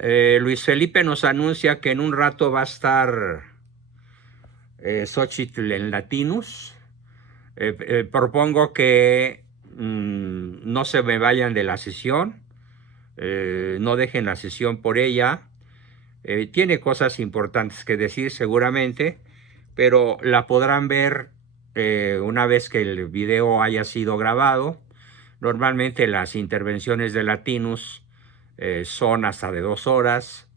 Luis Felipe nos anuncia que en un rato va a estar Xóchitl en Latinus. Propongo que no se me vayan de la sesión, no dejen la sesión por ella. Tiene cosas importantes que decir seguramente, pero la podrán ver una vez que el video haya sido grabado. Normalmente las intervenciones de Latinus son hasta de 2 horas,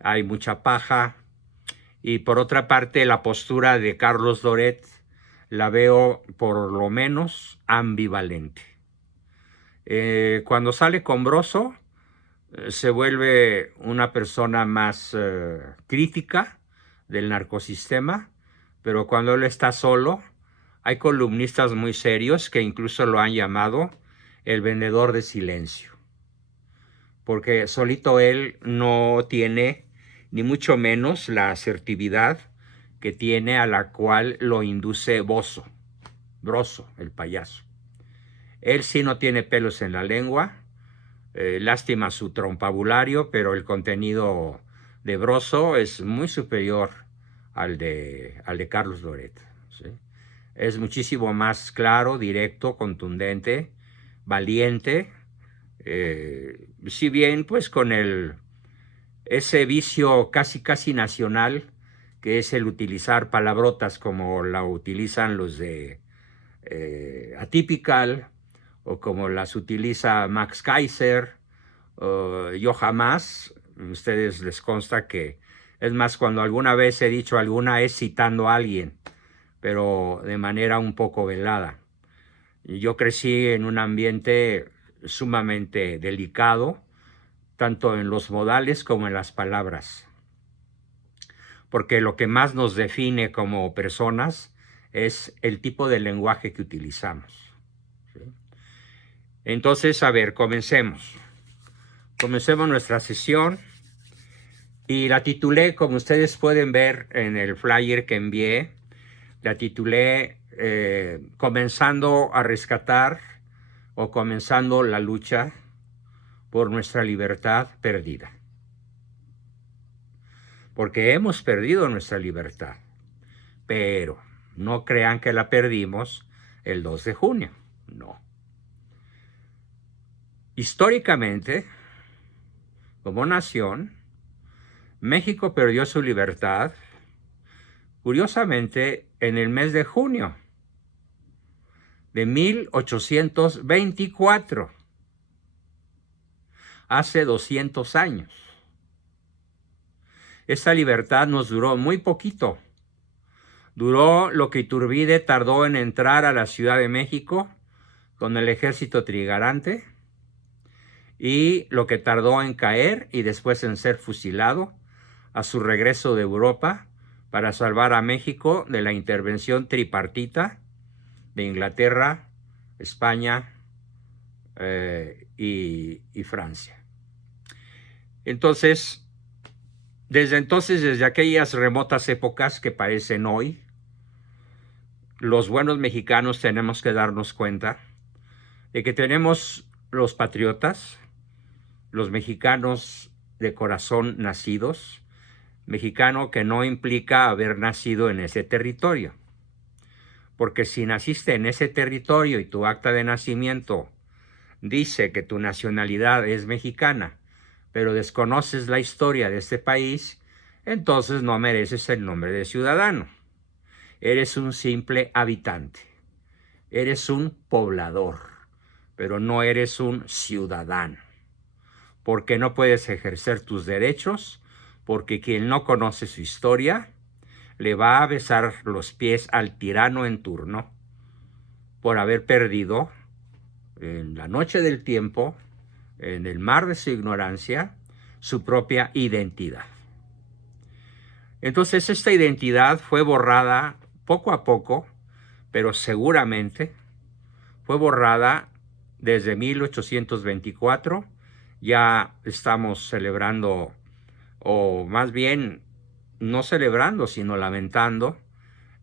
hay mucha paja, y por otra parte la postura de Carlos Loret la veo por lo menos ambivalente. Cuando sale con Broso, se vuelve una persona más crítica del narcosistema, pero cuando él está solo, hay columnistas muy serios que incluso lo han llamado el vendedor de silencio, porque solito él no tiene ni mucho menos la asertividad que tiene, a la cual lo induce Broso, el payaso. Él sí no tiene pelos en la lengua, lástima su trompabulario, pero el contenido de Broso es muy superior al de Carlos Loret, ¿sí? Es muchísimo más claro, directo, contundente, valiente, si bien pues con ese vicio casi nacional que es el utilizar palabrotas como la utilizan los de Atypical, o como las utiliza Max Kaiser. Yo jamás, a ustedes les consta que, es más, cuando alguna vez he dicho alguna es citando a alguien, pero de manera un poco velada. Yo crecí en un ambiente sumamente delicado, tanto en los modales como en las palabras, porque lo que más nos define como personas es el tipo de lenguaje que utilizamos, ¿sí? Entonces, a ver, comencemos nuestra sesión, y la titulé, como ustedes pueden ver en el flyer que envié, la titulé comenzando a rescatar, o comenzando la lucha por nuestra libertad perdida. Porque hemos perdido nuestra libertad, pero no crean que la perdimos el 2 de junio, no. Históricamente, como nación, México perdió su libertad, curiosamente, en el mes de junio de 1824, hace 200 años. Esa libertad nos duró muy poquito. Duró lo que Iturbide tardó en entrar a la Ciudad de México con el ejército trigarante, y lo que tardó en caer y después en ser fusilado a su regreso de Europa para salvar a México de la intervención tripartita de Inglaterra, España y Francia. Entonces, desde aquellas remotas épocas que parecen hoy, los buenos mexicanos tenemos que darnos cuenta de que tenemos los patriotas, los mexicanos de corazón nacidos, mexicano que no implica haber nacido en ese territorio, porque si naciste en ese territorio y tu acta de nacimiento dice que tu nacionalidad es mexicana, pero desconoces la historia de este país, entonces no mereces el nombre de ciudadano. Eres un simple habitante, eres un poblador, pero no eres un ciudadano, porque no puedes ejercer tus derechos, porque quien no conoce su historia le va a besar los pies al tirano en turno por haber perdido en la noche del tiempo, en el mar de su ignorancia, su propia identidad. Entonces esta identidad fue borrada poco a poco, pero seguramente fue borrada desde 1824. Ya estamos celebrando, o más bien no celebrando, sino lamentando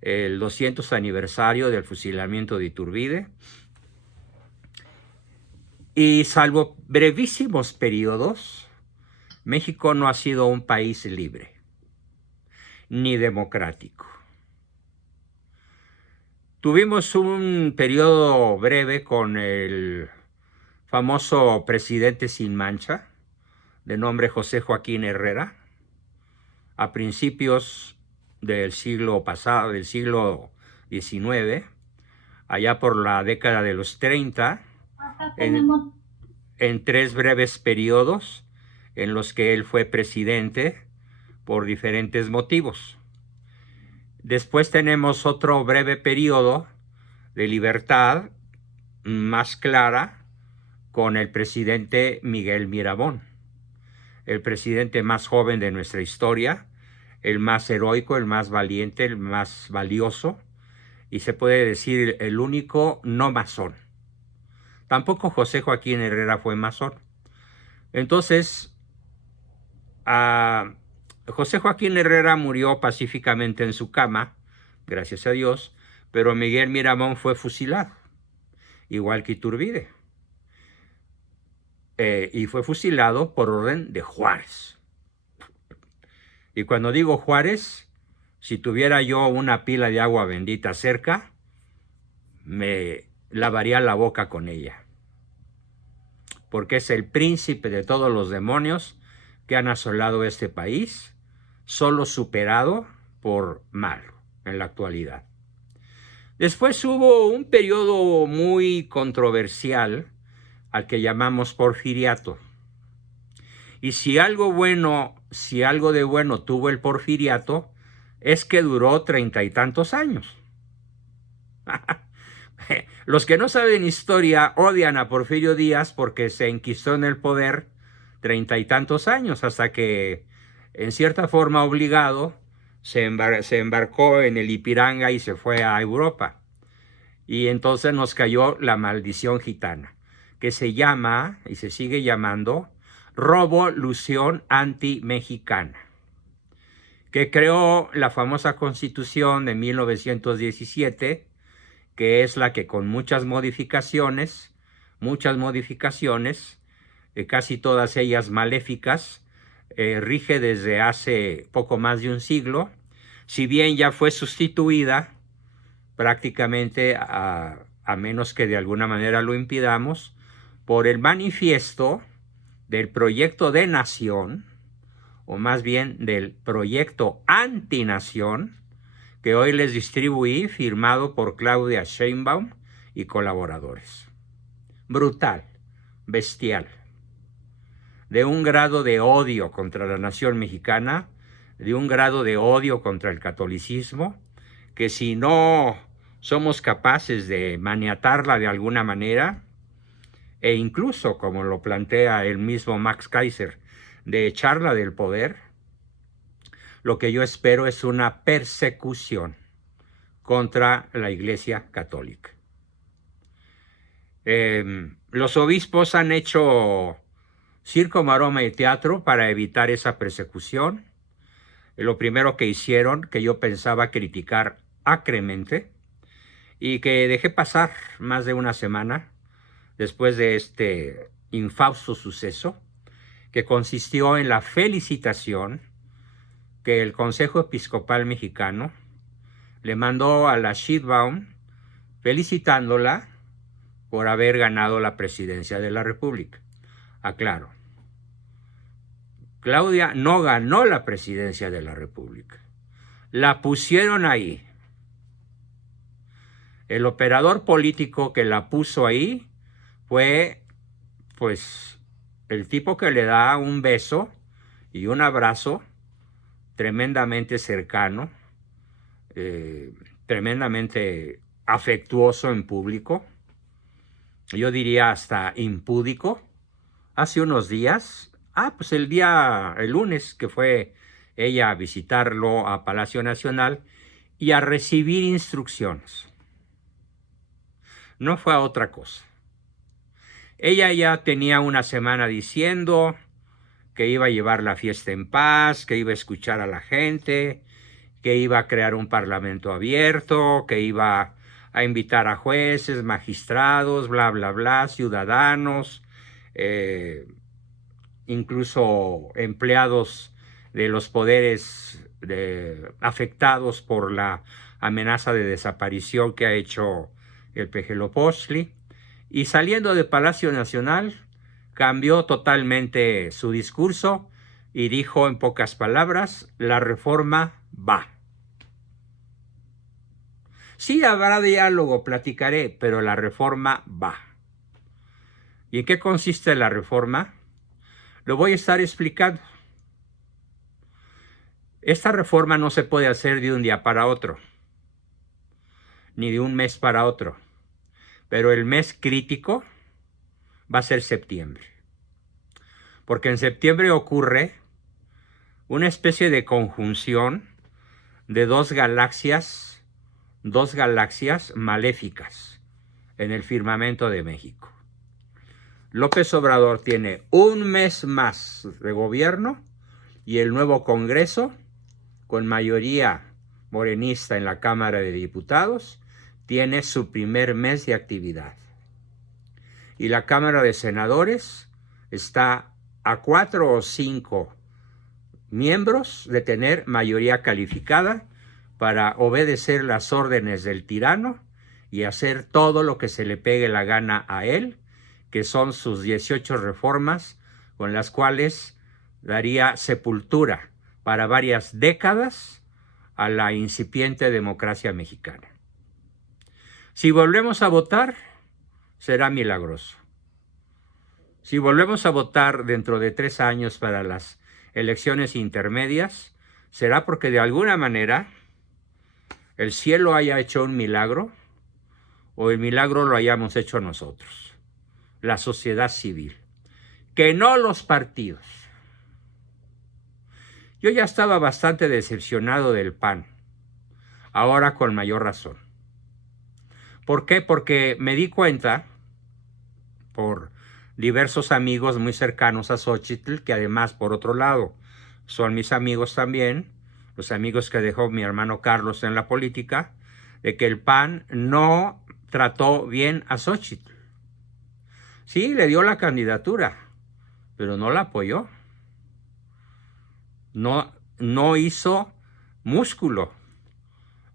el 200 aniversario del fusilamiento de Iturbide. Y salvo brevísimos periodos México no ha sido un país libre, ni democrático. Tuvimos un periodo breve con el famoso presidente sin mancha, de nombre José Joaquín Herrera, a principios del siglo pasado, del siglo XIX, allá por la década de los 30, en 3 breves periodos en los que él fue presidente por diferentes motivos. Después tenemos otro breve periodo de libertad más clara con el presidente Miguel Miramón, el presidente más joven de nuestra historia, el más heroico, el más valiente, el más valioso, y se puede decir el único no masón. Tampoco José Joaquín Herrera fue masón. Entonces, José Joaquín Herrera murió pacíficamente en su cama, gracias a Dios, pero Miguel Miramón fue fusilado, igual que Iturbide. Y fue fusilado por orden de Juárez. Y cuando digo Juárez, si tuviera yo una pila de agua bendita cerca, me lavaría la boca con ella. Porque es el príncipe de todos los demonios que han asolado este país, solo superado por malo en la actualidad. Después hubo un periodo muy controversial al que llamamos porfiriato. Y si algo de bueno tuvo el porfiriato, es que duró 30 y tantos años. Los que no saben historia odian a Porfirio Díaz porque se enquistó en el poder 30 y tantos años, hasta que, en cierta forma obligado, se embarcó en el Ipiranga y se fue a Europa. Y entonces nos cayó la maldición gitana, que se llama, y se sigue llamando, Revolución Anti-Mexicana, que creó la famosa Constitución de 1917, que es la que con muchas modificaciones, casi todas ellas maléficas, rige desde hace poco más de un siglo, si bien ya fue sustituida prácticamente, a menos que de alguna manera lo impidamos, por el manifiesto del proyecto de nación, o más bien del proyecto antinación, que hoy les distribuí, firmado por Claudia Sheinbaum y colaboradores. Brutal, bestial, de un grado de odio contra la nación mexicana, de un grado de odio contra el catolicismo, que si no somos capaces de maniatarla de alguna manera, e incluso, como lo plantea el mismo Max Kaiser, de echarla del poder, lo que yo espero es una persecución contra la Iglesia Católica. Los obispos han hecho circo, maroma y teatro para evitar esa persecución. Lo primero que hicieron, que yo pensaba criticar acremente, y que dejé pasar más de una semana después de este infausto suceso, que consistió en la felicitación que el Consejo Episcopal Mexicano le mandó a la Sheinbaum felicitándola por haber ganado la presidencia de la República. Aclaro, Claudia no ganó la presidencia de la República. La pusieron ahí. El operador político que la puso ahí fue, pues, el tipo que le da un beso y un abrazo tremendamente cercano, tremendamente afectuoso en público, yo diría hasta impúdico. Hace unos días, pues el lunes, que fue ella a visitarlo a Palacio Nacional y a recibir instrucciones. No fue a otra cosa. Ella ya tenía una semana diciendo que iba a llevar la fiesta en paz, que iba a escuchar a la gente, que iba a crear un parlamento abierto, que iba a invitar a jueces, magistrados, bla, bla, bla, ciudadanos, incluso empleados de los poderes afectados por la amenaza de desaparición que ha hecho el Pejelopostli, y saliendo de Palacio Nacional cambió totalmente su discurso y dijo en pocas palabras: la reforma va. Sí habrá diálogo, platicaré, pero la reforma va. ¿Y en qué consiste la reforma? Lo voy a estar explicando. Esta reforma no se puede hacer de un día para otro, ni de un mes para otro, pero el mes crítico va a ser septiembre, porque en septiembre ocurre una especie de conjunción de dos galaxias maléficas en el firmamento de México. López Obrador tiene un mes más de gobierno y el nuevo Congreso, con mayoría morenista en la Cámara de Diputados, tiene su primer mes de actividad. Y la Cámara de Senadores está a 4 o 5 miembros de tener mayoría calificada para obedecer las órdenes del tirano y hacer todo lo que se le pegue la gana a él, que son sus 18 reformas con las cuales daría sepultura para varias décadas a la incipiente democracia mexicana. Si volvemos a votar, será milagroso. Si volvemos a votar dentro de 3 años para las elecciones intermedias, será porque de alguna manera el cielo haya hecho un milagro o el milagro lo hayamos hecho nosotros, la sociedad civil, que no los partidos. Yo ya estaba bastante decepcionado del PAN, ahora con mayor razón. ¿Por qué? Porque me di cuenta, por diversos amigos muy cercanos a Xóchitl, que además, por otro lado, son mis amigos también, los amigos que dejó mi hermano Carlos en la política, de que el PAN no trató bien a Xóchitl. Sí, le dio la candidatura, pero no la apoyó. No hizo músculo,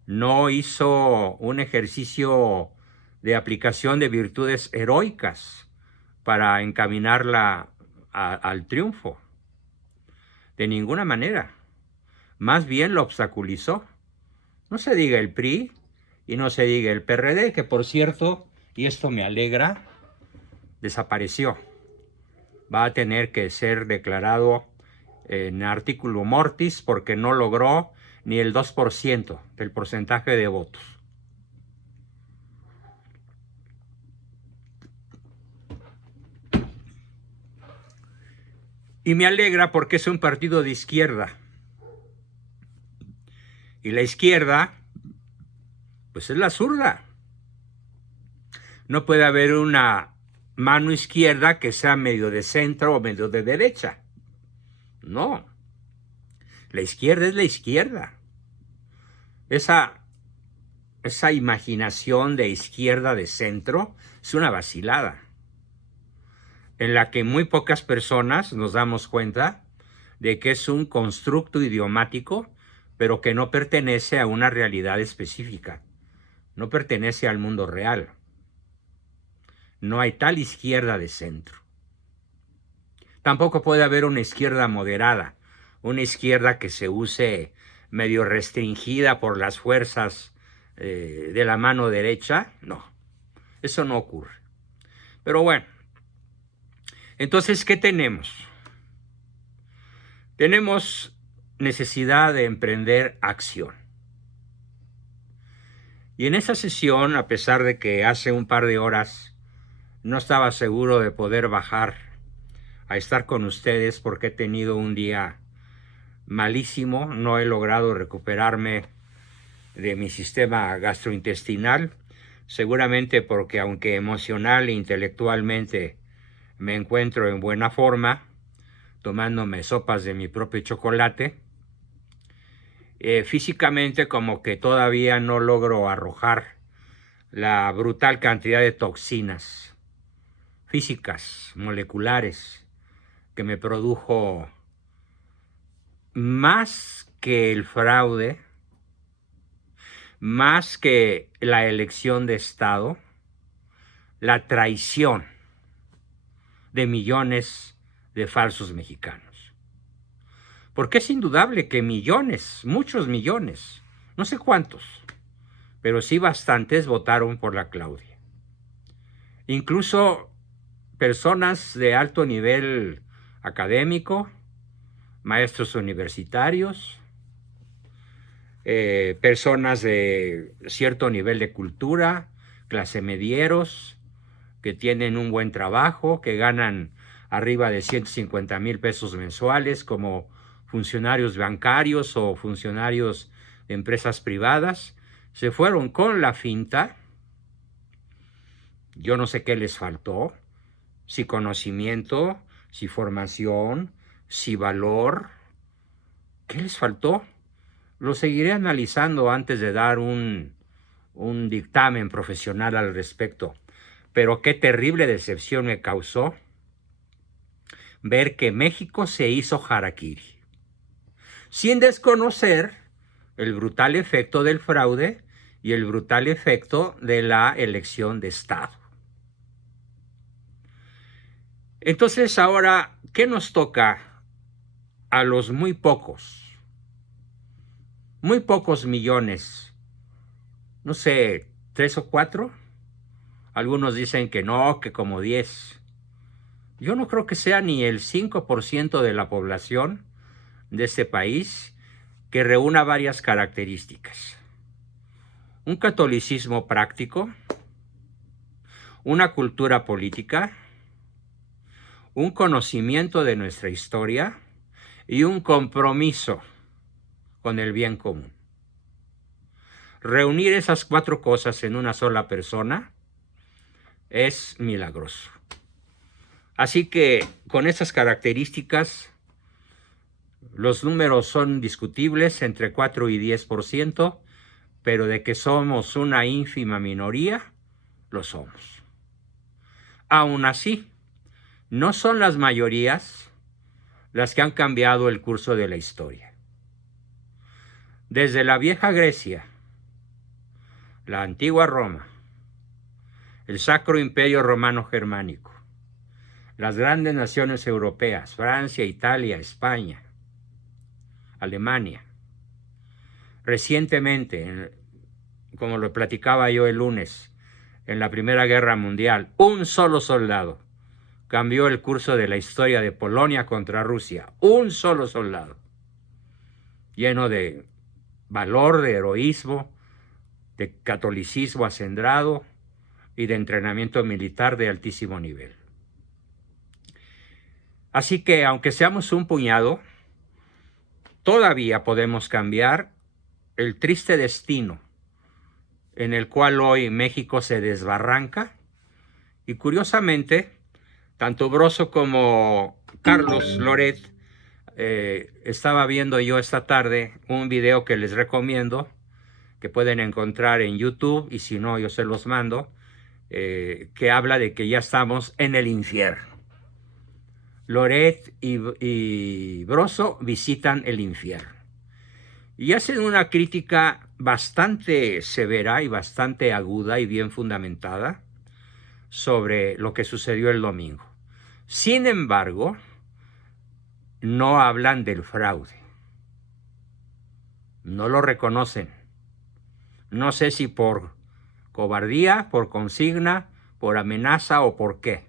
no hizo un ejercicio de aplicación de virtudes heroicas para encaminarla al triunfo. De ninguna manera. Más bien lo obstaculizó. No se diga el PRI y no se diga el PRD, que por cierto, y esto me alegra, desapareció. Va a tener que ser declarado en artículo mortis porque no logró ni el 2% del porcentaje de votos. Y me alegra porque es un partido de izquierda. Y la izquierda, pues es la zurda. No puede haber una mano izquierda que sea medio de centro o medio de derecha. No. La izquierda es la izquierda. Esa imaginación de izquierda de centro es una vacilada, en la que muy pocas personas nos damos cuenta de que es un constructo idiomático, pero que no pertenece a una realidad específica, no pertenece al mundo real. No hay tal izquierda de centro. Tampoco puede haber una izquierda moderada, una izquierda que se use medio restringida por las fuerzas de la mano derecha. No, eso no ocurre. Pero bueno, entonces, ¿qué tenemos? Tenemos necesidad de emprender acción. Y en esa sesión, a pesar de que hace un par de horas no estaba seguro de poder bajar a estar con ustedes porque he tenido un día malísimo, no he logrado recuperarme de mi sistema gastrointestinal, seguramente porque aunque emocional e intelectualmente me encuentro en buena forma, tomándome sopas de mi propio chocolate, físicamente como que todavía no logro arrojar la brutal cantidad de toxinas físicas, moleculares, que me produjo más que el fraude, más que la elección de Estado, la traición de millones de falsos mexicanos. Porque es indudable que millones, muchos millones, no sé cuántos, pero sí bastantes votaron por la Claudia. Incluso personas de alto nivel académico, maestros universitarios, personas de cierto nivel de cultura, clase medieros, que tienen un buen trabajo, que ganan arriba de 150,000 pesos mensuales como funcionarios bancarios o funcionarios de empresas privadas, se fueron con la finta. Yo no sé qué les faltó, si conocimiento, si formación, si valor. ¿Qué les faltó? Lo seguiré analizando antes de dar un dictamen profesional al respecto. Pero qué terrible decepción me causó ver que México se hizo harakiri, sin desconocer el brutal efecto del fraude y el brutal efecto de la elección de Estado. Entonces ahora, ¿qué nos toca a los muy pocos millones? No sé, 3 o 4. Algunos dicen que no, que como 10. Yo no creo que sea ni el 5% de la población de este país que reúna varias características. Un catolicismo práctico, una cultura política, un conocimiento de nuestra historia y un compromiso con el bien común. Reunir esas 4 cosas en una sola persona es milagroso. Así que con esas características, los números son discutibles, entre 4 y 10%, pero de que somos una ínfima minoría, lo somos. Aún así, no son las mayorías las que han cambiado el curso de la historia. Desde la vieja Grecia, la antigua Roma, el Sacro Imperio Romano Germánico, las grandes naciones europeas, Francia, Italia, España, Alemania. Recientemente, como lo platicaba yo el lunes, en la Primera Guerra Mundial, un solo soldado cambió el curso de la historia de Polonia contra Rusia. Un solo soldado, lleno de valor, de heroísmo, de catolicismo acendrado y de entrenamiento militar de altísimo nivel. Así que, aunque seamos un puñado, todavía podemos cambiar el triste destino en el cual hoy México se desbarranca. Y curiosamente, tanto Broso como Carlos Loret, estaba viendo yo esta tarde un video que les recomiendo, que pueden encontrar en YouTube, y si no, yo se los mando, que habla de que ya estamos en el infierno. Loret y Broso visitan el infierno y hacen una crítica bastante severa y bastante aguda y bien fundamentada sobre lo que sucedió el domingo. Sin embargo, no hablan del fraude. No lo reconocen. No sé si por cobardía, por consigna, por amenaza o por qué.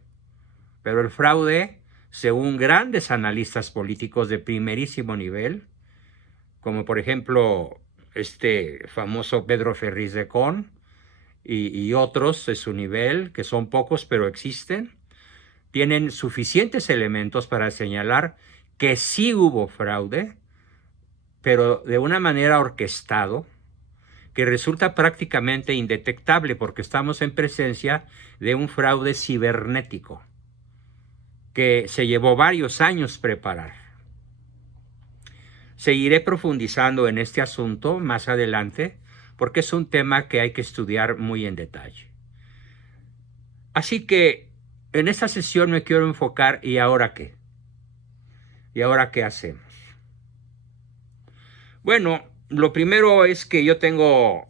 Pero el fraude, según grandes analistas políticos de primerísimo nivel, como por ejemplo este famoso Pedro Ferriz de Con y otros de su nivel, que son pocos pero existen, tienen suficientes elementos para señalar que sí hubo fraude, pero de una manera orquestado, que resulta prácticamente indetectable porque estamos en presencia de un fraude cibernético que se llevó varios años preparar. Seguiré profundizando en este asunto más adelante porque es un tema que hay que estudiar muy en detalle. Así que en esta sesión me quiero enfocar, ¿y ahora qué? ¿Y ahora qué hacemos? Bueno, lo primero es que yo tengo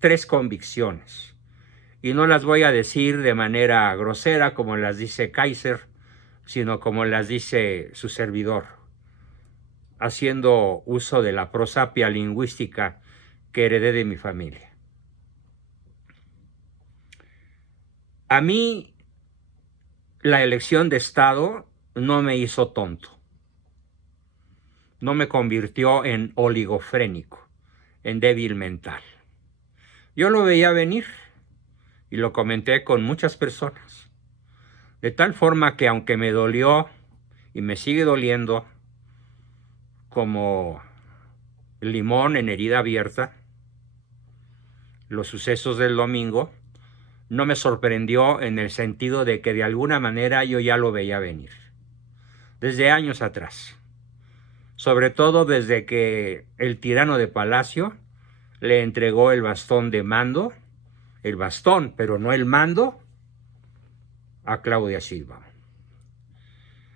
3 convicciones. Y no las voy a decir de manera grosera como las dice Kaiser, sino como las dice su servidor, haciendo uso de la prosapia lingüística que heredé de mi familia. A mí, la elección de Estado no me hizo tonto, no me convirtió en oligofrénico, en débil mental. Yo lo veía venir y lo comenté con muchas personas, de tal forma que aunque me dolió y me sigue doliendo como limón en herida abierta, los sucesos del domingo, no me sorprendió en el sentido de que de alguna manera yo ya lo veía venir, desde años atrás, sobre todo desde que el tirano de Palacio le entregó el bastón de mando, el bastón, pero no el mando, a Claudia Sheinbaum.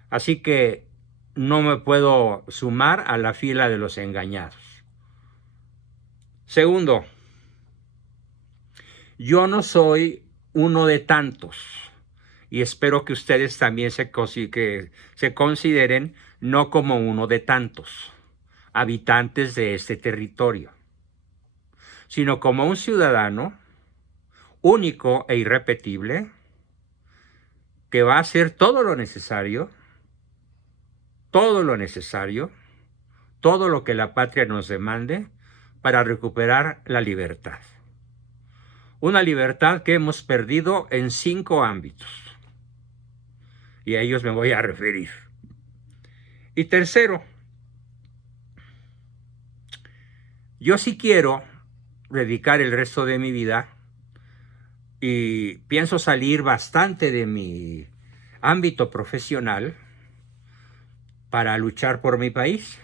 Así que no me puedo sumar a la fila de los engañados. Segundo, yo no soy uno de tantos y espero que ustedes también se consideren no como uno de tantos habitantes de este territorio, sino como un ciudadano único e irrepetible que va a hacer todo lo necesario, todo lo que la patria nos demande para recuperar la libertad. Una libertad que hemos perdido en 5 ámbitos. Y a ellos me voy a referir. Y tercero, yo sí quiero dedicar el resto de mi vida y pienso salir bastante de mi ámbito profesional para luchar por mi país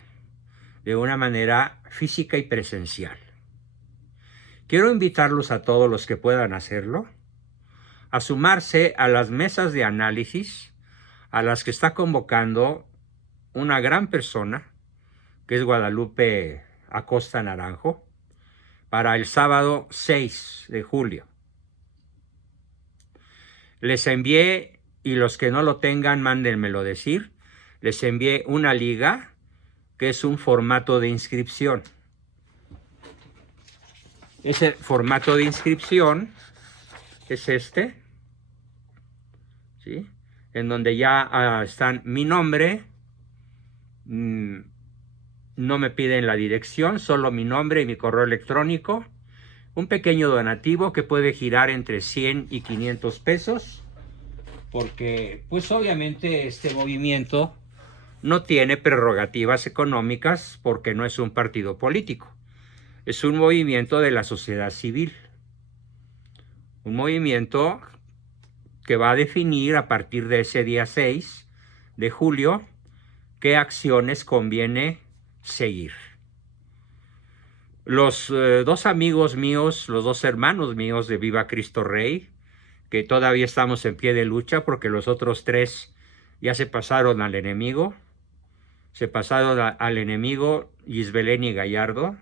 de una manera física y presencial. Quiero invitarlos a todos los que puedan hacerlo a sumarse a las mesas de análisis a las que está convocando una gran persona, que es Guadalupe Acosta Naranjo, para el sábado 6 de julio. Les envié, y los que no lo tengan, mándenmelo decir, les envié una liga que es un formato de inscripción. Ese formato de inscripción es este, ¿sí? En donde ya están mi nombre, no me piden la dirección, solo mi nombre y mi correo electrónico, un pequeño donativo que puede girar entre 100 y 500 pesos, porque pues obviamente este movimiento no tiene prerrogativas económicas porque no es un partido político, es un movimiento de la sociedad civil, un movimiento que va a definir a partir de ese día 6 de julio qué acciones conviene seguir. Los 2 amigos míos, los 2 hermanos míos de Viva Cristo Rey, que todavía estamos en pie de lucha porque los otros 3 ya se pasaron al enemigo. Se pasaron al enemigo Gisbeleni Gallardo,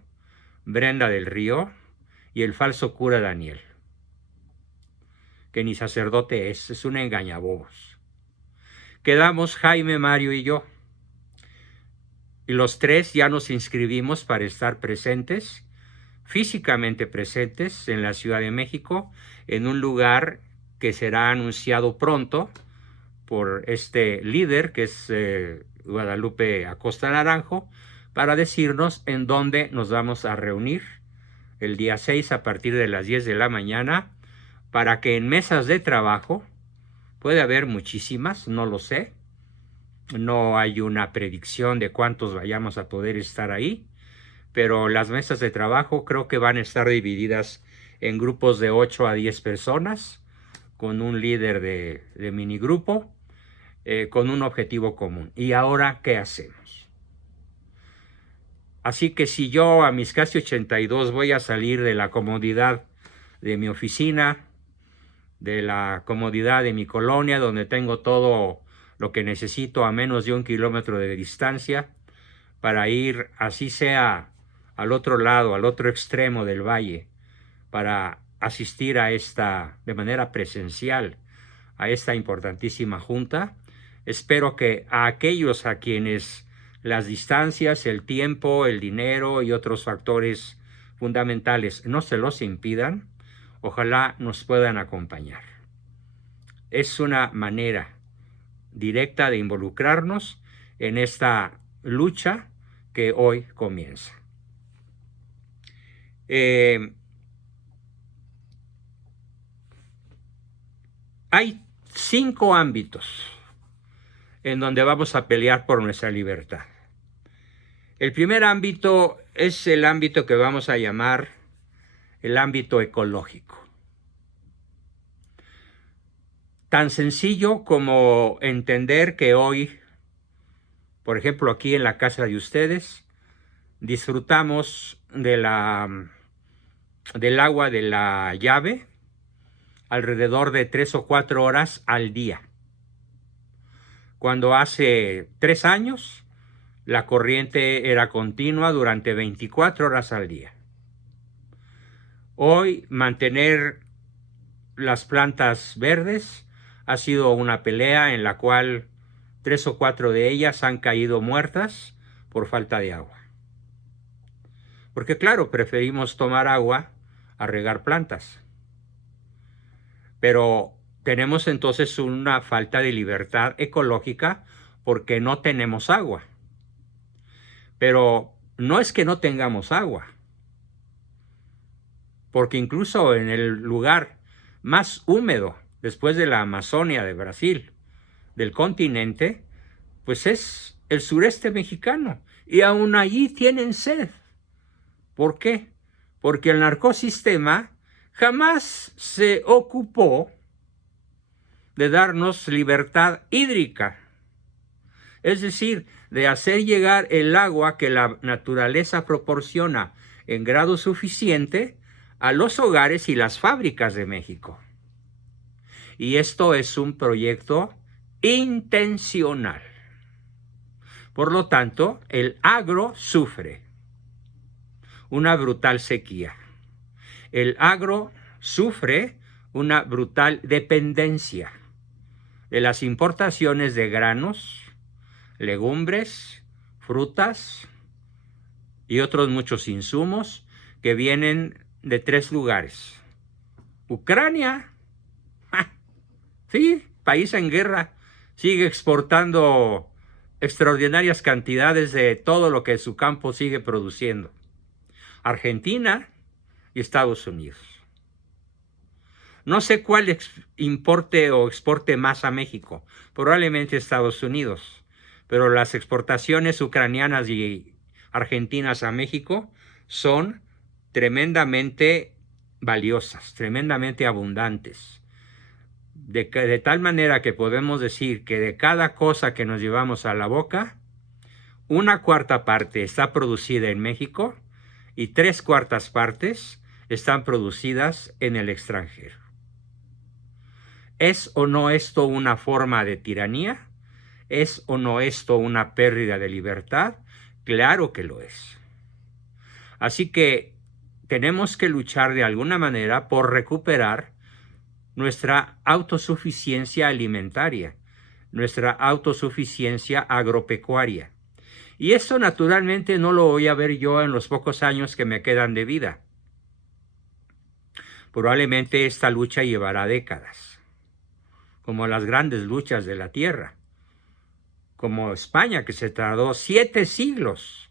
Brenda del Río y el falso cura Daniel, que ni sacerdote es un engañabobos. Quedamos Jaime, Mario y yo. Y los 3 ya nos inscribimos para estar presentes, físicamente presentes en la Ciudad de México, en un lugar que será anunciado pronto por este líder que es Guadalupe Acosta Naranjo, para decirnos en dónde nos vamos a reunir el día 6 a partir de las 10 de la mañana, para que en mesas de trabajo, puede haber muchísimas, no lo sé, no hay una predicción de cuántos vayamos a poder estar ahí, pero las mesas de trabajo creo que van a estar divididas en grupos de 8 a 10 personas, con un líder de minigrupo, con un objetivo común. ¿Y ahora qué hacemos? Así que si yo a mis casi 82 voy a salir de la comodidad de mi oficina, de la comodidad de mi colonia, donde tengo todo lo que necesito a menos de 1 kilómetro de distancia para ir, así sea, al otro lado, al otro extremo del valle, para asistir a esta, de manera presencial, a esta importantísima junta. Espero que a aquellos a quienes las distancias, el tiempo, el dinero y otros factores fundamentales no se los impidan, ojalá nos puedan acompañar. Es una manera directa de involucrarnos en esta lucha que hoy comienza. Hay 5 ámbitos en donde vamos a pelear por nuestra libertad. El primer ámbito es el ámbito que vamos a llamar el ámbito ecológico. Tan sencillo como entender que hoy, por ejemplo, aquí en la casa de ustedes, disfrutamos del agua de la llave alrededor de 3 o 4 horas al día. Cuando hace 3 años, la corriente era continua durante 24 horas al día. Hoy, mantener las plantas verdes ha sido una pelea en la cual 3 o 4 de ellas han caído muertas por falta de agua. Porque claro, preferimos tomar agua a regar plantas. Pero tenemos entonces una falta de libertad ecológica porque no tenemos agua. Pero no es que no tengamos agua, porque incluso en el lugar más húmedo, después de la Amazonia de Brasil, del continente, pues es el sureste mexicano, y aún allí tienen sed. ¿Por qué? Porque el narcosistema jamás se ocupó de darnos libertad hídrica, es decir, de hacer llegar el agua que la naturaleza proporciona en grado suficiente a los hogares y las fábricas de México. Y esto es un proyecto intencional. Por lo tanto, el agro sufre una brutal sequía. El agro sufre una brutal dependencia de las importaciones de granos, legumbres, frutas y otros muchos insumos que vienen de 3 lugares. Ucrania, sí, país en guerra, sigue exportando extraordinarias cantidades de todo lo que su campo sigue produciendo. Argentina y Estados Unidos. No sé cuál importe o exporte más a México, probablemente Estados Unidos, pero las exportaciones ucranianas y argentinas a México son tremendamente valiosas, tremendamente abundantes. De tal manera que podemos decir que de cada cosa que nos llevamos a la boca, 1/4 parte está producida en México y 3/4 partes están producidas en el extranjero. ¿Es o no esto una forma de tiranía? ¿Es o no esto una pérdida de libertad? Claro que lo es. Así que tenemos que luchar de alguna manera por recuperar nuestra autosuficiencia alimentaria, nuestra autosuficiencia agropecuaria. Y esto naturalmente no lo voy a ver yo en los pocos años que me quedan de vida. Probablemente esta lucha llevará décadas, como las grandes luchas de la tierra, como España, que se tardó 7 siglos,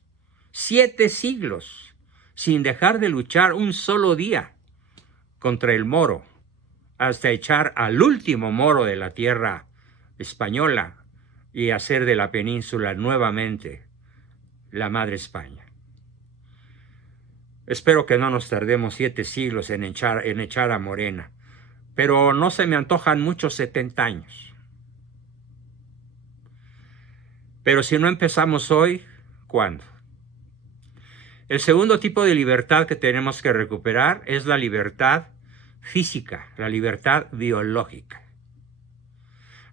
sin dejar de luchar un solo día contra el moro, hasta echar al último moro de la tierra española y hacer de la península nuevamente la madre España. Espero que no nos tardemos 7 siglos en echar a Morena, pero no se me antojan muchos 70 años. Pero si no empezamos hoy, ¿cuándo? El segundo tipo de libertad que tenemos que recuperar es la libertad física, la libertad biológica.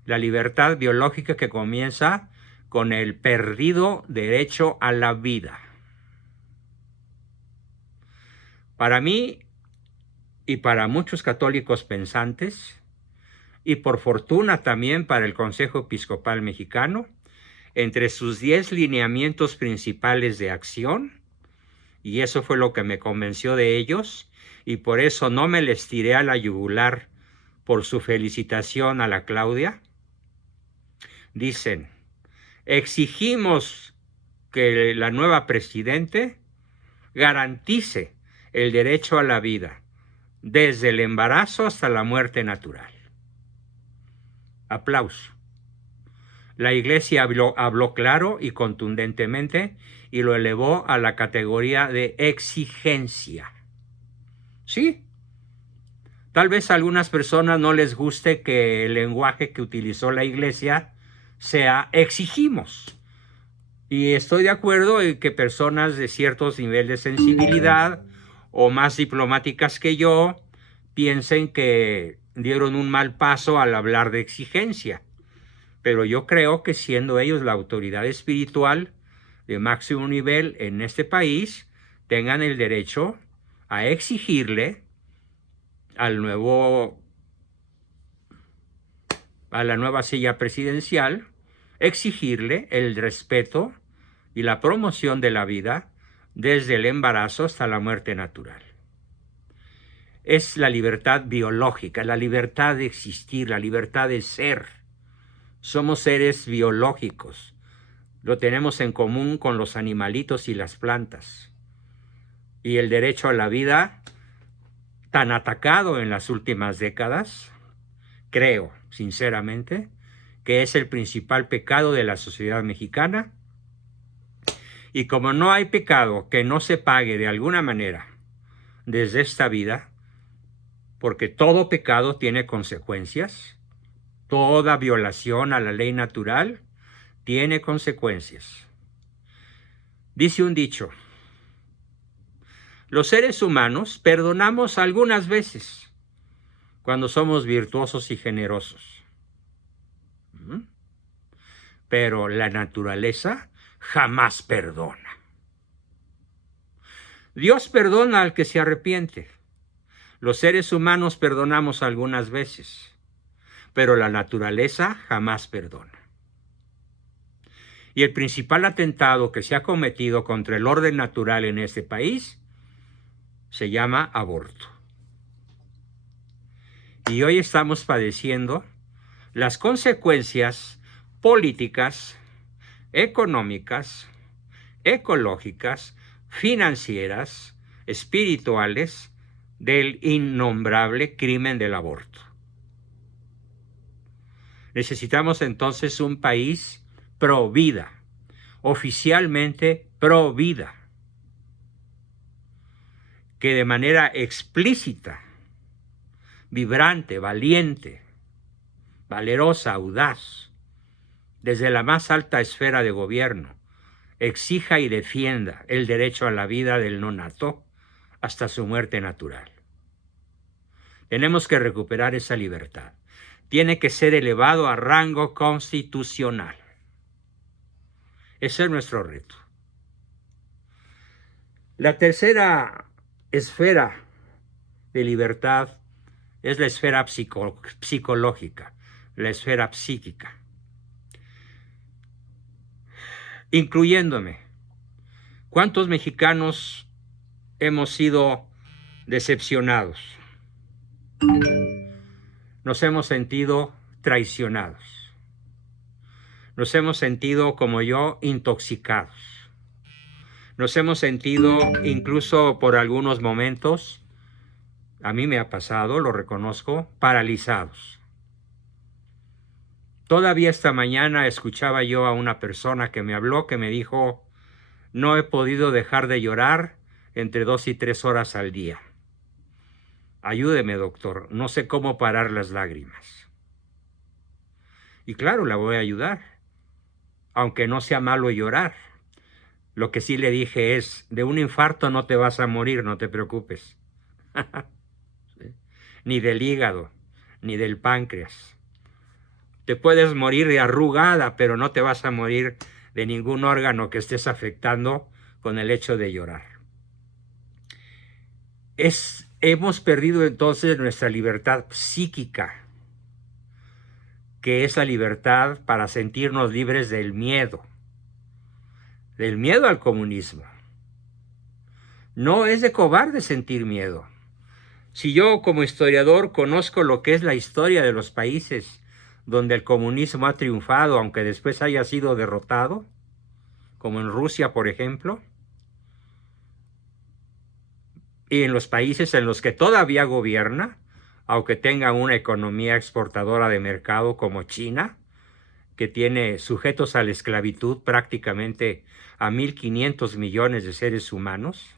La libertad biológica que comienza con el perdido derecho a la vida. Para mí y para muchos católicos pensantes, y por fortuna también para el Consejo Episcopal Mexicano, entre sus 10 lineamientos principales de acción, y eso fue lo que me convenció de ellos, y por eso no me les tiré a la yugular por su felicitación a la Claudia, dicen: exigimos que la nueva presidente garantice el derecho a la vida, desde el embarazo hasta la muerte natural. Aplauso. La Iglesia habló claro y contundentemente y lo elevó a la categoría de exigencia. Sí, tal vez a algunas personas no les guste que el lenguaje que utilizó la Iglesia sea exigimos. Y estoy de acuerdo en que personas de ciertos niveles de sensibilidad o más diplomáticas que yo piensen que dieron un mal paso al hablar de exigencia. Pero yo creo que siendo ellos la autoridad espiritual de máximo nivel en este país, tengan el derecho a exigirle a la nueva silla presidencial, exigirle el respeto y la promoción de la vida desde el embarazo hasta la muerte natural. Es la libertad biológica, la libertad de existir, la libertad de ser. Somos seres biológicos. Lo tenemos en común con los animalitos y las plantas. Y el derecho a la vida, tan atacado en las últimas décadas, creo, sinceramente, que es el principal pecado de la sociedad mexicana. Y como no hay pecado que no se pague de alguna manera desde esta vida, porque todo pecado tiene consecuencias, toda violación a la ley natural tiene consecuencias. Dice un dicho: los seres humanos perdonamos algunas veces cuando somos virtuosos y generosos. Pero la naturaleza jamás perdona. Dios perdona al que se arrepiente. Los seres humanos perdonamos algunas veces, pero la naturaleza jamás perdona. Y el principal atentado que se ha cometido contra el orden natural en este país se llama aborto. Y hoy estamos padeciendo las consecuencias políticas, económicas, ecológicas, financieras, espirituales del innombrable crimen del aborto. Necesitamos entonces un país pro vida, oficialmente pro vida, que de manera explícita, vibrante, valiente, valerosa, audaz, desde la más alta esfera de gobierno, exija y defienda el derecho a la vida del nonato hasta su muerte natural. Tenemos que recuperar esa libertad. Tiene que ser elevado a rango constitucional. Ese es nuestro reto. La tercera esfera de libertad es la esfera psicológica, la esfera psíquica. Incluyéndome. ¿Cuántos mexicanos hemos sido decepcionados? Nos hemos sentido traicionados. Nos hemos sentido, como yo, intoxicados. Nos hemos sentido, incluso por algunos momentos, a mí me ha pasado, lo reconozco, paralizados. Todavía esta mañana escuchaba yo a una persona que me habló, que me dijo: no he podido dejar de llorar entre 2 y 3 horas al día. Ayúdeme, doctor, no sé cómo parar las lágrimas. Y claro, la voy a ayudar, aunque no sea malo llorar. Lo que sí le dije es: de un infarto no te vas a morir, no te preocupes. ¿Sí? Ni del hígado, ni del páncreas. Te puedes morir de arrugada, pero no te vas a morir de ningún órgano que estés afectando con el hecho de llorar. Hemos perdido entonces nuestra libertad psíquica, que es la libertad para sentirnos libres del miedo al comunismo. No es de cobarde sentir miedo. Si yo como historiador conozco lo que es la historia de los países donde el comunismo ha triunfado, aunque después haya sido derrotado, como en Rusia, por ejemplo, y en los países en los que todavía gobierna, aunque tenga una economía exportadora de mercado como China, que tiene sujetos a la esclavitud prácticamente a 1.500 millones de seres humanos.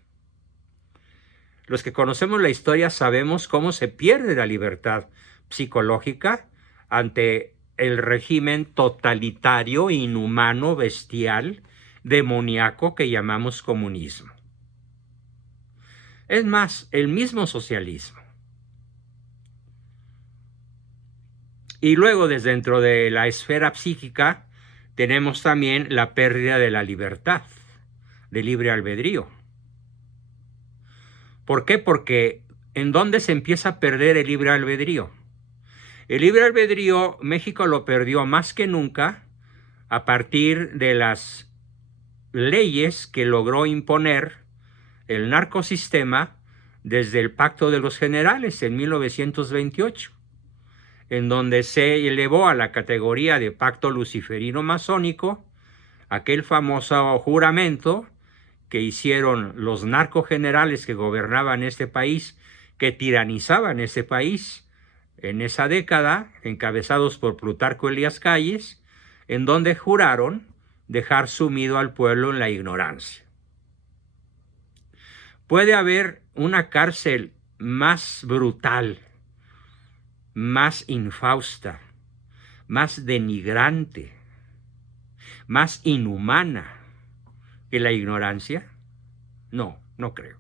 Los que conocemos la historia sabemos cómo se pierde la libertad psicológica ante el régimen totalitario, inhumano, bestial, demoníaco que llamamos comunismo. Es más, el mismo socialismo. Y luego, desde dentro de la esfera psíquica, tenemos también la pérdida de la libertad, de libre albedrío. ¿Por qué? Porque ¿en dónde se empieza a perder el libre albedrío? El libre albedrío México lo perdió más que nunca a partir de las leyes que logró imponer el narcosistema desde el Pacto de los Generales en 1928, en donde se elevó a la categoría de pacto luciferino masónico aquel famoso juramento que hicieron los narcogenerales que gobernaban este país, que tiranizaban este país en esa década, encabezados por Plutarco Elías Calles, en donde juraron dejar sumido al pueblo en la ignorancia. Puede haber una cárcel más brutal, más infausta, más denigrante, más inhumana que la ignorancia? No, no creo.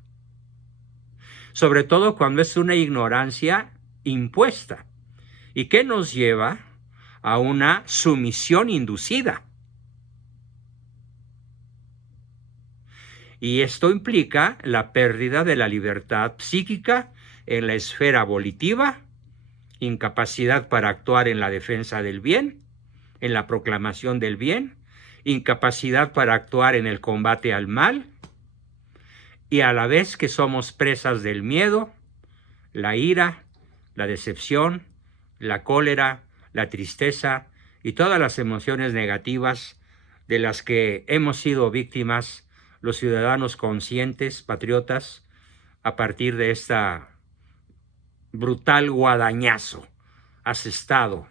Sobre todo cuando es una ignorancia impuesta y que nos lleva a una sumisión inducida. Y esto implica la pérdida de la libertad psíquica en la esfera volitiva, incapacidad para actuar en la defensa del bien, en la proclamación del bien, incapacidad para actuar en el combate al mal, y a la vez que somos presas del miedo, la ira, la decepción, la cólera, la tristeza y todas las emociones negativas de las que hemos sido víctimas los ciudadanos conscientes, patriotas, a partir de esta brutal guadañazo asestado.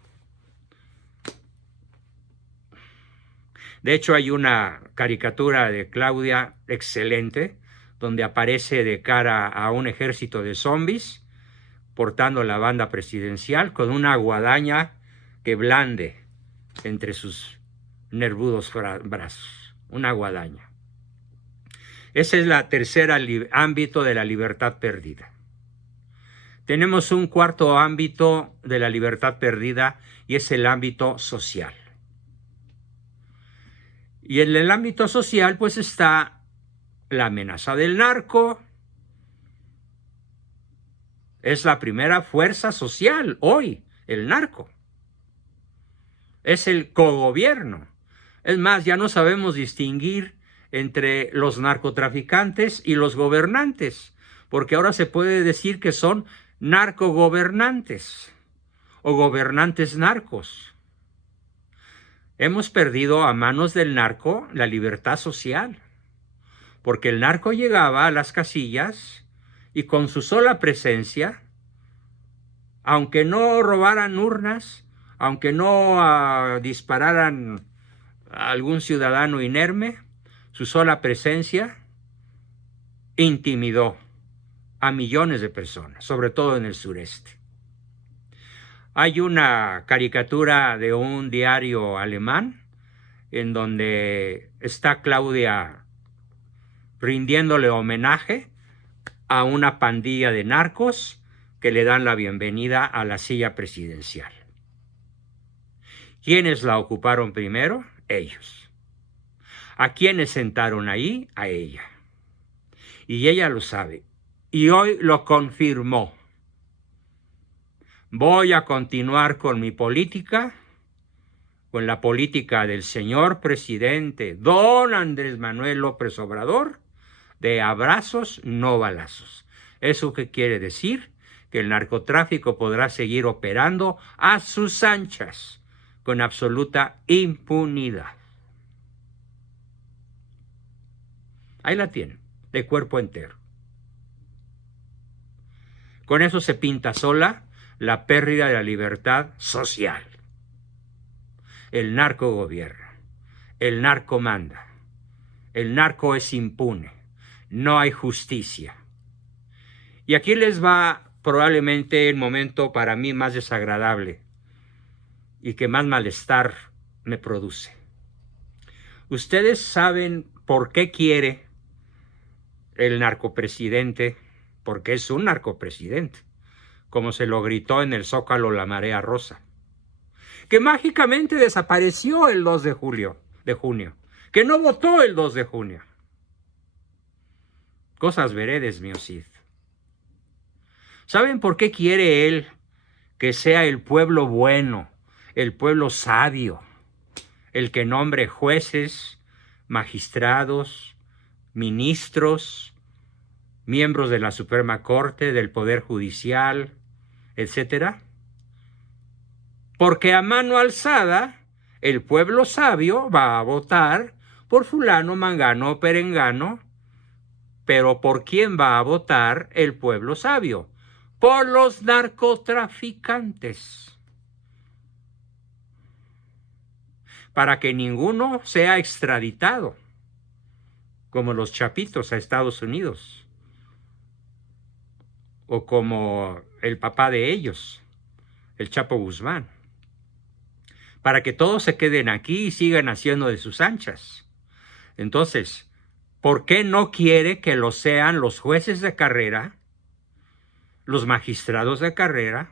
De hecho, hay una caricatura de Claudia excelente, donde aparece de cara a un ejército de zombies, portando la banda presidencial con una guadaña que blande entre sus nervudos brazos. Una guadaña. Ese es el tercer ámbito de la libertad perdida. Tenemos un cuarto ámbito de la libertad perdida y es el ámbito social. Y en el ámbito social pues está la amenaza del narco. Es la primera fuerza social hoy, el narco. Es el cogobierno. Es más, ya no sabemos distinguir entre los narcotraficantes y los gobernantes, porque ahora se puede decir que son narcogobernantes o gobernantes narcos. Hemos perdido a manos del narco la libertad social, porque el narco llegaba a las casillas y con su sola presencia, aunque no robaran urnas, aunque no dispararan a algún ciudadano inerme, su sola presencia intimidó a millones de personas, sobre todo en el sureste. Hay una caricatura de un diario alemán en donde está Claudia rindiéndole homenaje a una pandilla de narcos que le dan la bienvenida a la silla presidencial. ¿Quiénes la ocuparon primero? Ellos. ¿A quiénes sentaron ahí? A ella. Y ella lo sabe. Y hoy lo confirmó. Voy a continuar con mi política, con la política del señor presidente don Andrés Manuel López Obrador, de abrazos, no balazos. ¿Eso qué quiere decir? Que el narcotráfico podrá seguir operando a sus anchas, con absoluta impunidad. Ahí la tienen, de cuerpo entero. Con eso se pinta sola la pérdida de la libertad social. El narco gobierna, el narco manda, el narco es impune, no hay justicia. Y aquí les va probablemente el momento para mí más desagradable y que más malestar me produce. ¿Ustedes saben por qué quiere el narcopresidente? Porque es un narcopresidente, como se lo gritó en el Zócalo la Marea Rosa, que mágicamente desapareció el 2 de junio, que no votó el 2 de junio. Cosas veredes, mi Cid. ¿Saben por qué quiere él que sea el pueblo bueno, el pueblo sabio, el que nombre jueces, magistrados, ministros, miembros de la Suprema Corte, del Poder Judicial, etcétera? Porque a mano alzada, el pueblo sabio va a votar por fulano, mangano o perengano. Pero ¿por quién va a votar el pueblo sabio? Por los narcotraficantes. Para que ninguno sea extraditado, como los chapitos a Estados Unidos, o como el papá de ellos, el Chapo Guzmán. Para que todos se queden aquí y sigan haciendo de sus anchas. Entonces, ¿por qué no quiere que lo sean los jueces de carrera, los magistrados de carrera,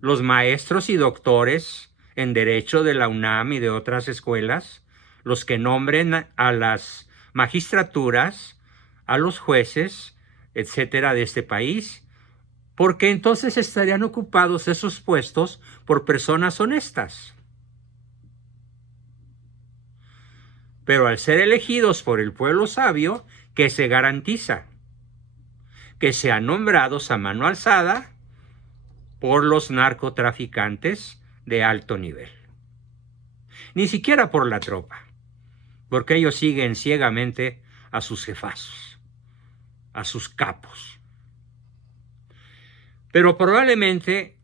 los maestros y doctores en Derecho de la UNAM y de otras escuelas, los que nombren a las magistraturas, a los jueces, etcétera, de este país? Porque entonces estarían ocupados esos puestos por personas honestas. Pero al ser elegidos por el pueblo sabio, ¿qué se garantiza? Que sean nombrados a mano alzada por los narcotraficantes de alto nivel. Ni siquiera por la tropa, porque ellos siguen ciegamente a sus jefazos, a sus capos. Pero probablemente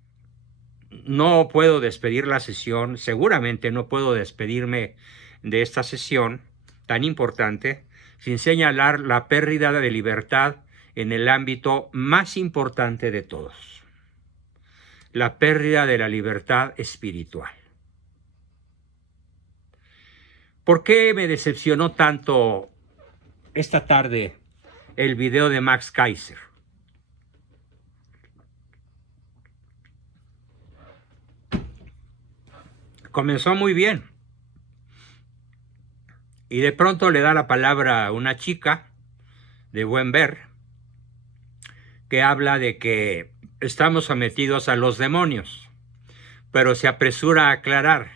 no puedo despedir la sesión, seguramente no puedo despedirme de esta sesión tan importante sin señalar la pérdida de libertad en el ámbito más importante de todos, la pérdida de la libertad espiritual. ¿Por qué me decepcionó tanto esta tarde el video de Max Keiser? Comenzó muy bien y de pronto le da la palabra a una chica de buen ver que habla de que estamos sometidos a los demonios, pero se apresura a aclarar: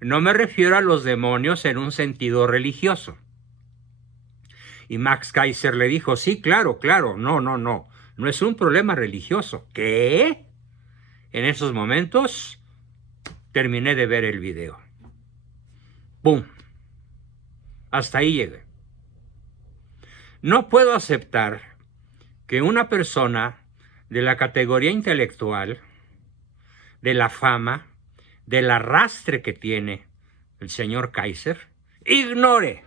no me refiero a los demonios en un sentido religioso. Y Max Keiser le dijo: sí, claro, no es un problema religioso. ¿Qué? En esos momentos terminé de ver el video. ¡Pum! Hasta ahí llegué. No puedo aceptar que una persona de la categoría intelectual, de la fama, del arrastre que tiene el señor Keiser, ignore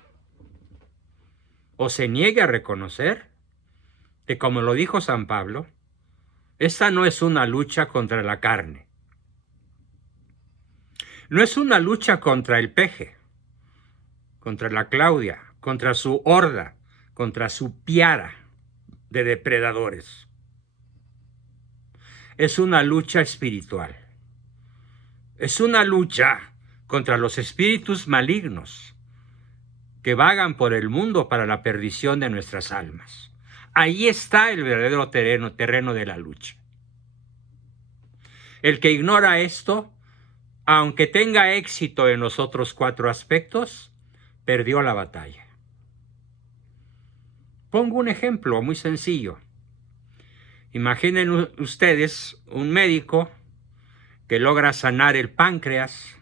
o se niegue a reconocer que, como lo dijo San Pablo, esta no es una lucha contra la carne. No es una lucha contra el peje, contra la Claudia, contra su horda, contra su piara de depredadores. Es una lucha espiritual. Es una lucha contra los espíritus malignos que vagan por el mundo para la perdición de nuestras almas. Ahí está el verdadero terreno de la lucha. El que ignora esto, aunque tenga éxito en los otros 4 aspectos, perdió la batalla. Pongo un ejemplo muy sencillo. Imaginen ustedes un médico que logra sanar el páncreas,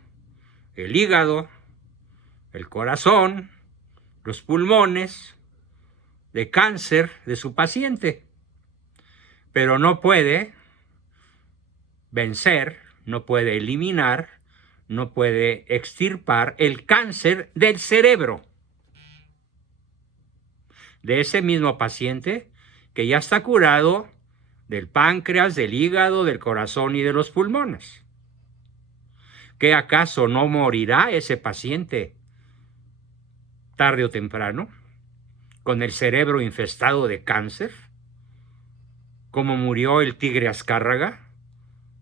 el hígado, el corazón, los pulmones de cáncer de su paciente, pero no puede vencer, no puede eliminar, no puede extirpar el cáncer del cerebro de ese mismo paciente que ya está curado del páncreas, del hígado, del corazón y de los pulmones. ¿Qué acaso no morirá ese paciente tarde o temprano con el cerebro infestado de cáncer? Como murió el tigre Azcárraga,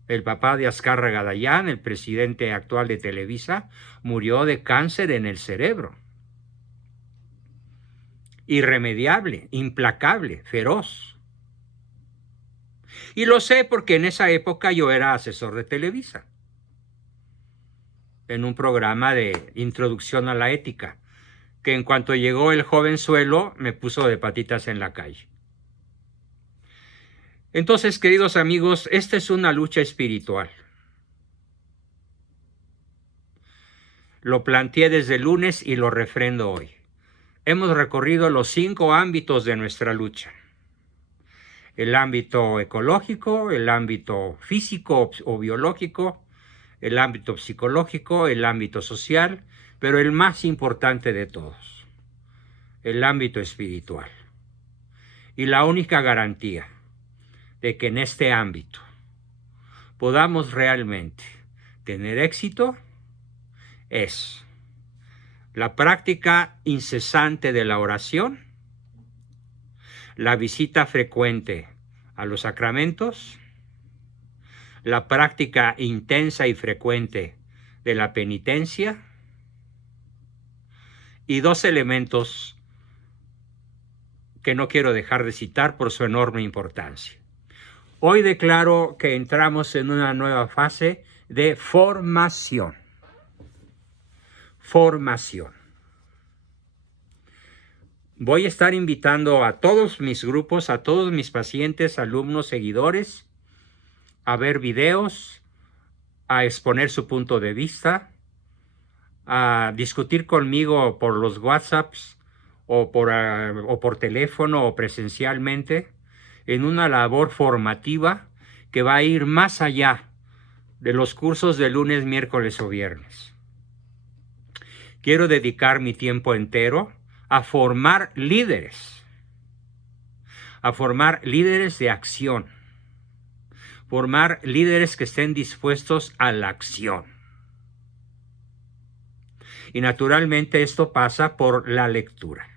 el papá de Azcárraga Dayán, el presidente actual de Televisa, murió de cáncer en el cerebro. Irremediable, implacable, feroz. Y lo sé porque en esa época yo era asesor de Televisa, en un programa de introducción a la ética, que en cuanto llegó el jovenzuelo me puso de patitas en la calle. Entonces, queridos amigos, esta es una lucha espiritual. Lo planteé desde el lunes y lo refrendo hoy. Hemos recorrido los 5 ámbitos de nuestra lucha. El ámbito ecológico, el ámbito físico o biológico, el ámbito psicológico, el ámbito social, pero el más importante de todos, el ámbito espiritual. Y la única garantía de que en este ámbito podamos realmente tener éxito es la práctica incesante de la oración, la visita frecuente a los sacramentos, la práctica intensa y frecuente de la penitencia y 2 elementos que no quiero dejar de citar por su enorme importancia. Hoy declaro que entramos en una nueva fase de formación. Formación. Voy a estar invitando a todos mis grupos, a todos mis pacientes, alumnos, seguidores, a ver videos, a exponer su punto de vista, a discutir conmigo por los WhatsApps o por teléfono o presencialmente, en una labor formativa que va a ir más allá de los cursos de lunes, miércoles o viernes. Quiero dedicar mi tiempo entero a formar líderes de acción, formar líderes que estén dispuestos a la acción. Y naturalmente esto pasa por la lectura.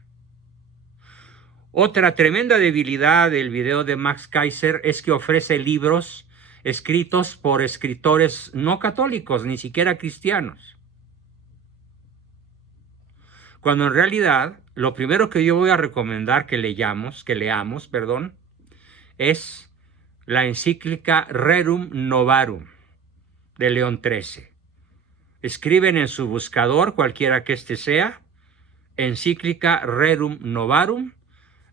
Otra tremenda debilidad del video de Max Kaiser es que ofrece libros escritos por escritores no católicos, ni siquiera cristianos. Cuando en realidad lo primero que yo voy a recomendar que leamos, es la encíclica Rerum Novarum de León XIII. Escriben en su buscador, cualquiera que este sea, encíclica Rerum Novarum,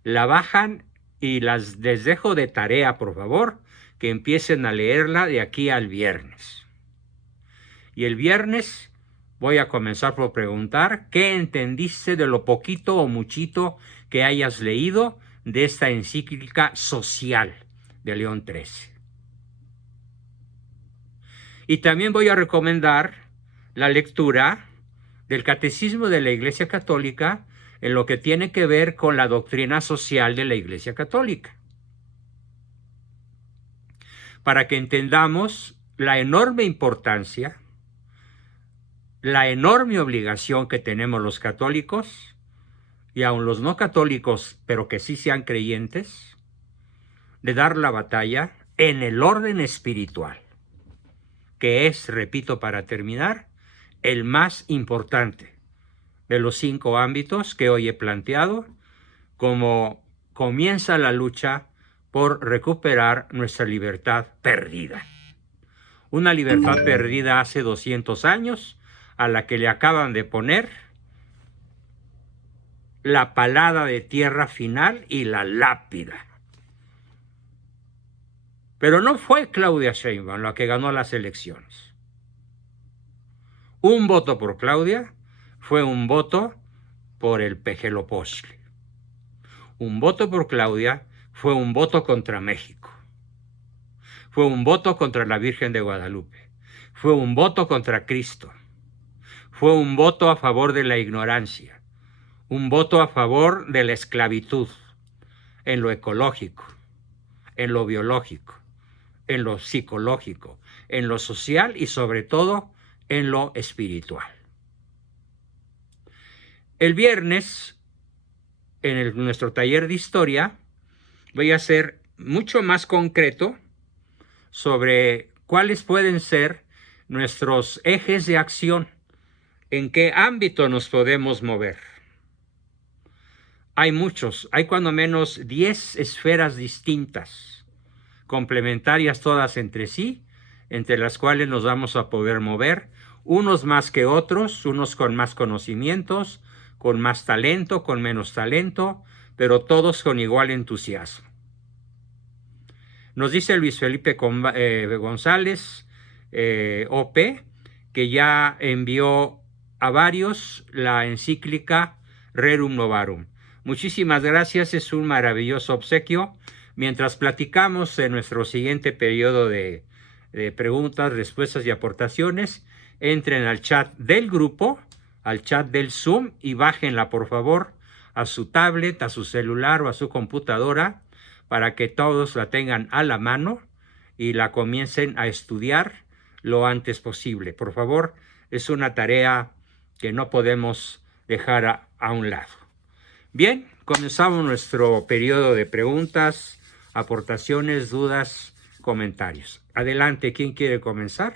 la bajan y les dejo de tarea, por favor, que empiecen a leerla de aquí al viernes. Y el viernes voy a comenzar por preguntar qué entendiste de lo poquito o muchito que hayas leído de esta encíclica social de León XIII. Y también voy a recomendar la lectura del Catecismo de la Iglesia Católica en lo que tiene que ver con la doctrina social de la Iglesia Católica, para que entendamos la enorme importancia, la enorme obligación que tenemos los católicos, y aun los no católicos, pero que sí sean creyentes, de dar la batalla en el orden espiritual. que es, repito para terminar, el más importante de los 5 ámbitos que hoy he planteado, como comienza la lucha por recuperar nuestra libertad perdida. Una libertad perdida hace 200 años, a la que le acaban de poner la palada de tierra final y la lápida. Pero no fue Claudia Sheinbaum la que ganó las elecciones. Un voto por Claudia fue un voto por el Pejelopochtli. Un voto por Claudia fue un voto contra México. Fue un voto contra la Virgen de Guadalupe. Fue un voto contra Cristo. Fue un voto a favor de la ignorancia. Un voto a favor de la esclavitud en lo ecológico, en lo biológico, en lo psicológico, en lo social y sobre todo en lo espiritual. El viernes, en nuestro taller de historia, voy a ser mucho más concreto sobre cuáles pueden ser nuestros ejes de acción, en qué ámbito nos podemos mover. Hay muchos, hay cuando menos 10 esferas distintas, complementarias todas entre sí, entre las cuales nos vamos a poder mover, unos más que otros, unos con más conocimientos, con más talento, con menos talento, pero todos con igual entusiasmo. Nos dice Luis Felipe González, OP, que ya envió a varios la encíclica Rerum Novarum. Muchísimas gracias, es un maravilloso obsequio. Mientras platicamos en nuestro siguiente periodo de preguntas, respuestas y aportaciones, entren al chat del grupo, al chat del Zoom y bájenla por favor a su tablet, a su celular o a su computadora para que todos la tengan a la mano y la comiencen a estudiar lo antes posible. Por favor, es una tarea que no podemos dejar a un lado. Bien, comenzamos nuestro periodo de preguntas, aportaciones, dudas, comentarios. Adelante, ¿quién quiere comenzar?